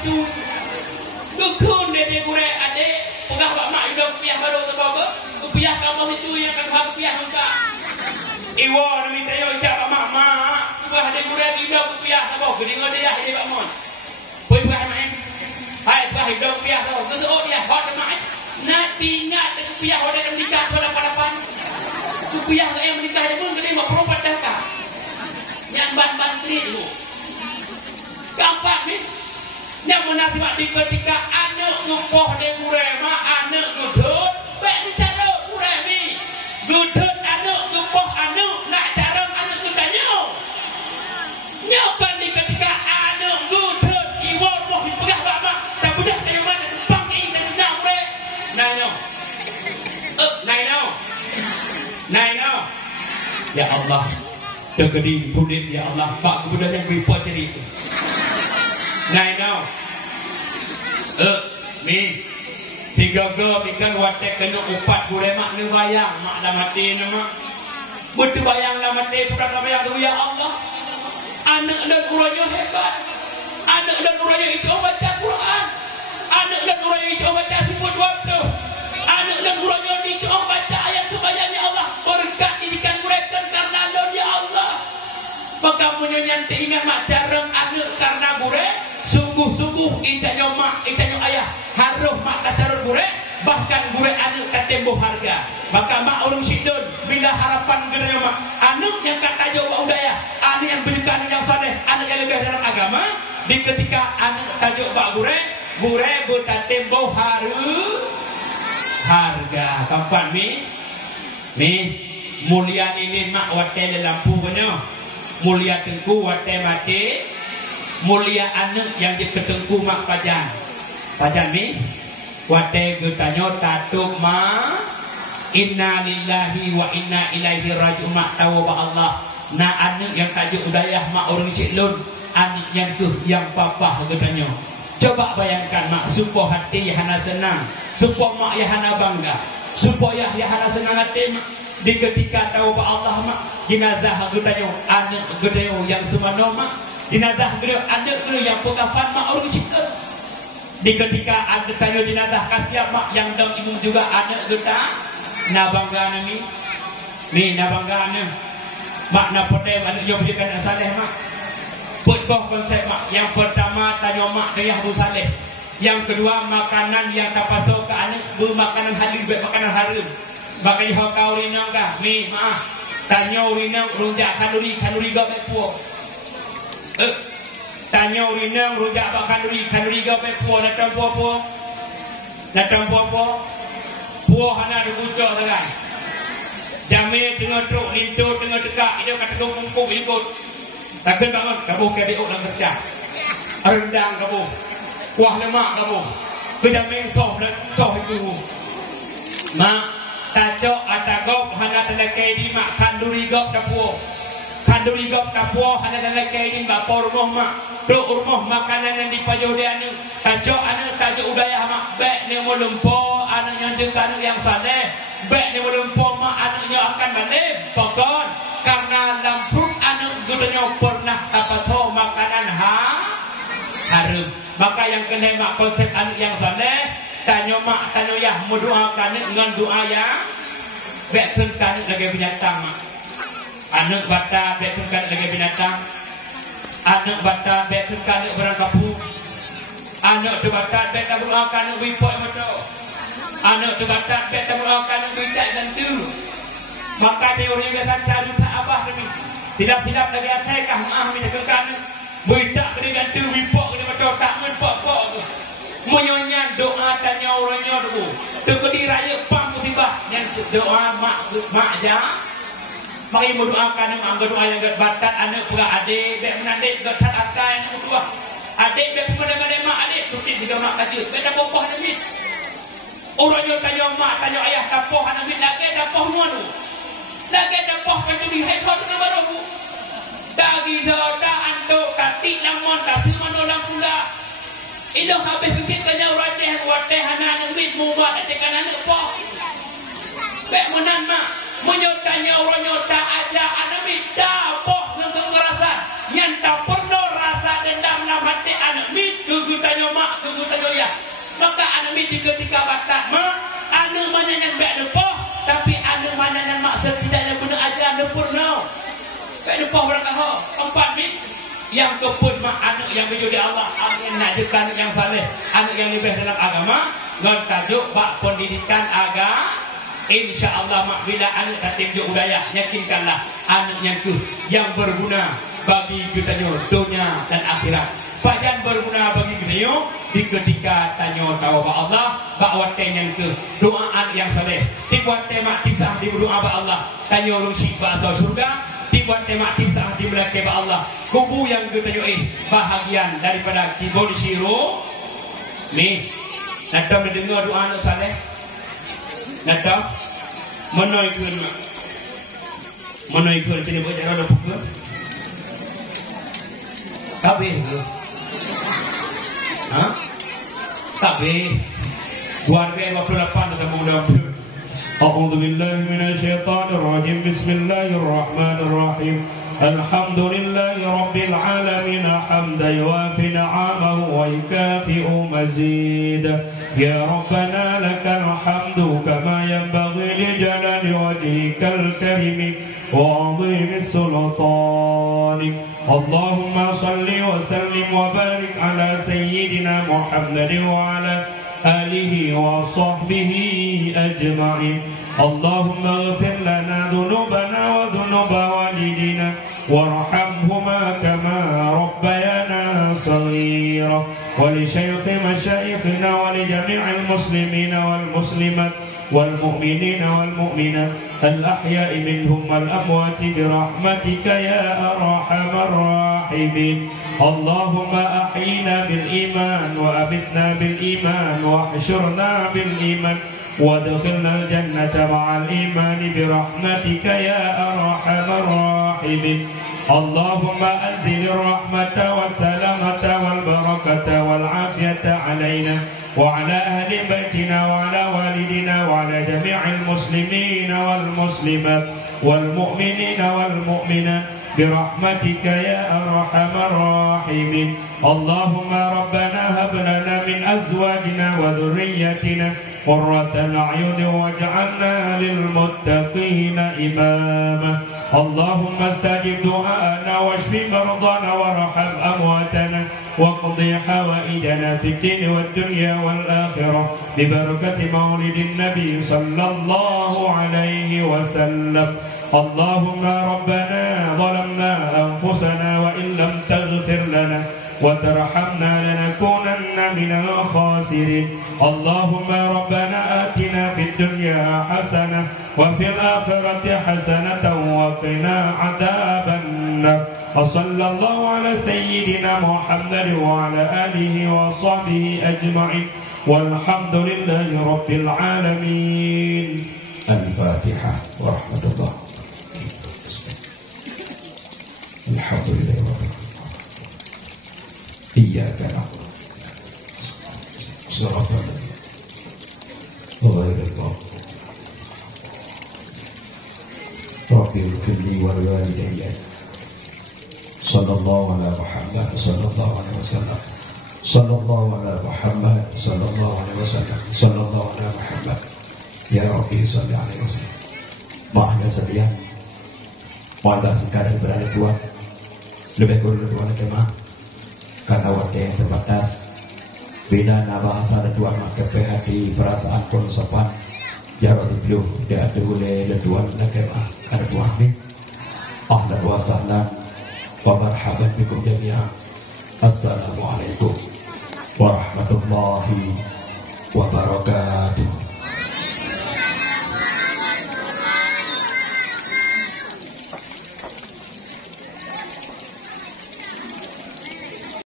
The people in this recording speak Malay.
itu. Dukun dia gure adik, pegah bak mak udah rupiah baru ke bawah. Rupiah kamu itu yang akan bak rupiah enggak. Iwo nami tayo ijak bak mak. Pegah dia gure udah rupiah ke bawah. Gede dia dia bak mon. Poi pegah mak. Hai pegah udah rupiah ke bawah. Tu dia hot mak. Nak ingat rupiah ada menikah palapan. Rupiah yang menikah dia pun gede mak perempat dah kah. Yang ban tu. Gampang ni. Yang menasihat di ketika anak ngupoh de gurema anak gudut baik di cara guremi gudut anak ngupoh anak nak cara anak gudanya nyokan di ketika anak gudut iwar moh dipegah bama tak budak kayu mana pakai dan nak bre naino ya Allah tegedi tulis ya Allah pak kemudian yang beripu cerita naino mi tiga ikan watek kena upat gure mak ni bayang mak dah mati nama betul bayang dah mati putra bayang tu ya Allah anak dan gurunya hebat anak dan gurunya itu baca Quran anak dan gurunya itu baca sebut waktu anak dan gurunya itu baca ayat sebayangnya Allah berkat didikan mereka karena ya Allah maka punya nyanti ingat mak jarang anak karena gure sungguh-sungguh intanya mak, intanya ayah harus mak kacarut gure bahkan gure anak katembuh harga maka mak orang sidon bila harapan gedanya mak anak yang kata jauh udaya anak yang berjukan yang saleh anak yang lebih dalam agama di ketika anak tajuk pak gure berkatembuh harga kapan mi mulia ini mak wate lampu banyak mulia tengku wate mati mulia anak yang ketengku mak pajan mi wate getanyo tatuk ma inna lillahi wa inna ilaihi raji'un mak tahu ba Allah na anak yang tajuk udayah mak orang ciklun anak yang tuh yang papa getanyo coba bayangkan mak supaya hati hana senang supaya mak ya hana bangga supaya ya hana senang hati mak di ketika tahu ba Allah mak jenazah getanyo anak getanyo yang semano mak jenazah gede ada gede yang pekafan mak orang cipta di ketika ada tanya jenazah kasihan mak yang dong ibu juga ada geta na bangga nami ni na bangga na mak na pote anak yang berikan saleh mak putbah konsep mak yang pertama tanya mak dari Abu Saleh yang kedua makanan yang tapasok ke anak bermakanan halal makanan haram bagai kau rinang kah mi maaf tanya rinang rujak kalori gawe puo tanya urinang rujak bak kalori gape puo datang puo puo hana dibucok sangat jame tengah truk lintu tengah dekak dia kata kumpul ikut takkan bangun kamu ke diuk dalam kerja rendang kamu kuah lemak kamu kejame toh itu mak tajok atagop hana telekai di mak kanduri gop dapuo kanduri gop kapuo hana dalam kain bapa rumah mak dok rumah makanan yang dipajuh dia ni tajuk anak tajuk udayah mak baik ni melempo anak yang dekat yang saleh baik ni melempo mak anaknya akan balik pokon karena lampun anak gudanya pernah tapato makanan haram maka yang kena mak konsep anak yang saleh tanya mak tanya yah mendoakan dengan doa yang baik kan lagi binatang mak anak bata bekunkan lagi binatang anak bata bekunkan berangkapu anak tu bata beta berangkan wipoi moto anak tu bata beta berangkan wicak dan tu maka teori biasa cari tak abah demi tidak lagi atekah maaf menyekelkan wicak dengan tu wipok dengan moto tak menpok menyonya doa tanya orangnya tu tu raya pam musibah yang doa mak ja mari mendoakan mak doa yang batat anak pura adik bek menandik batat akal yang kedua adik bek pada mak adik tutik juga mak kata bek dah bopoh ni orang yo tanya mak tanya ayah tapoh anak ni lagi tapoh muanu lagi tapoh pencuri hebat dengan baru dagi dah antuk kati lamon dah semano lam pula ilo habis fikir kanya rajah wateh anak ni mubat tekan anak poh bek menan mak menyotanya orang nyota aja anak minta poh dengan kekerasan yang tak pernah rasa dendam dalam hati anak minta tanya tapi ketika batak mak anu mana yang baik depoh tapi anu mana yang maksud tidaknya benar ajaran depurno baik depoh berkah empat ni yang kepun mak anak yang berjudi Allah, anak yang najukan yang saleh, anak yang lebih dalam agama, ngon tajuk bak pendidikan agama. InsyaAllah mak bila anak tatib budaya, yakinkanlah anak yang berguna bagi kita dunia dan akhirat. Bagian berguna bagi kita di ketika tanya tahu ba Allah, bak wate yang ke doaan yang saleh. Dibuat tema tisah di berdoa ba Allah, tanya rusi bahasa surga. Dibuat tema kisah di belakang Allah kubu yang kita bahagian daripada kibul siru ni nak mendengar doa anak saleh nak menaikkan sini baca ada buku kabeh tu ha kabeh buat be 28 ketemu dalam أعوذ بالله من الشيطان الرجيم بسم الله الرحمن الرحيم الحمد لله رب العالمين حمدا يوافي نعمه ويكافئ مزيدا يا ربنا لك الحمد كما ينبغي لجلال وجهك الكريم وعظيم سلطانك اللهم صل وسلم وبارك على سيدنا محمد وعلى آله وصحبه أجمعين اللهم اغفر لنا ذنوبنا وذنوب والدينا وارحمهما كما ربيانا صغيرا ولشيخ مشايخنا ولجميع المسلمين والمسلمات والمؤمنين والمؤمنات الأحياء منهم والأموات برحمتك يا أرحم الراحمين اللهم أحينا بالإيمان وأمتنا بالإيمان واحشرنا بالإيمان وادخلنا الجنة مع الإيمان برحمتك يا أرحم الراحمين اللهم أنزل الرحمة والسلامة والبركة والعافية علينا وعلى أهل بيتنا وعلى والدنا وعلى جميع المسلمين والمسلمات والمؤمنين والمؤمنات برحمتك يا أرحم الراحمين اللهم ربنا هب لنا من أزواجنا وذريتنا قرة الأعين واجعلنا للمتقين إماما اللهم استجب دعاءنا واشف مرضانا وارحم أمواتنا واقضي حوائجنا في الدين والدنيا والآخرة ببركة مولد النبي صلى الله عليه وسلم اللهم ربنا ظلمنا أنفسنا وإن لم تغفر لنا وترحمنا لنكونن من الخاسرين اللهم ربنا آتنا في الدنيا حسنة وفي الآخرة حسنة وقنا عذاب النار وصلى الله على سيدنا محمد وعلى آله وصحبه أجمعين والحمد لله رب العالمين. الفاتحة ورحمة الله. الحمد لله رب العالمين. إياك نعبد صراط الذين غير المغضوب رب اغفر لي ولوالدي صلى الله على محمد صلى الله عليه وسلم صلى الله على محمد صلى الله عليه وسلم صلى الله على محمد يا ربي صل عليه وسلم. Maafnya sekalian, mohonlah sekadar berada Tuhan, lebih kurang Tuhan kemah karena waktu yang terbatas. Bila bahasa dan Tuhan makai hati perasaan pun sopan jarang dibelu dia ada oleh Tuhan nak kemah ada Tuhan ni ahlan wa sahlan wa marhaban bikum jami'an. Assalamualaikum warahmatullahi wabarakatuh.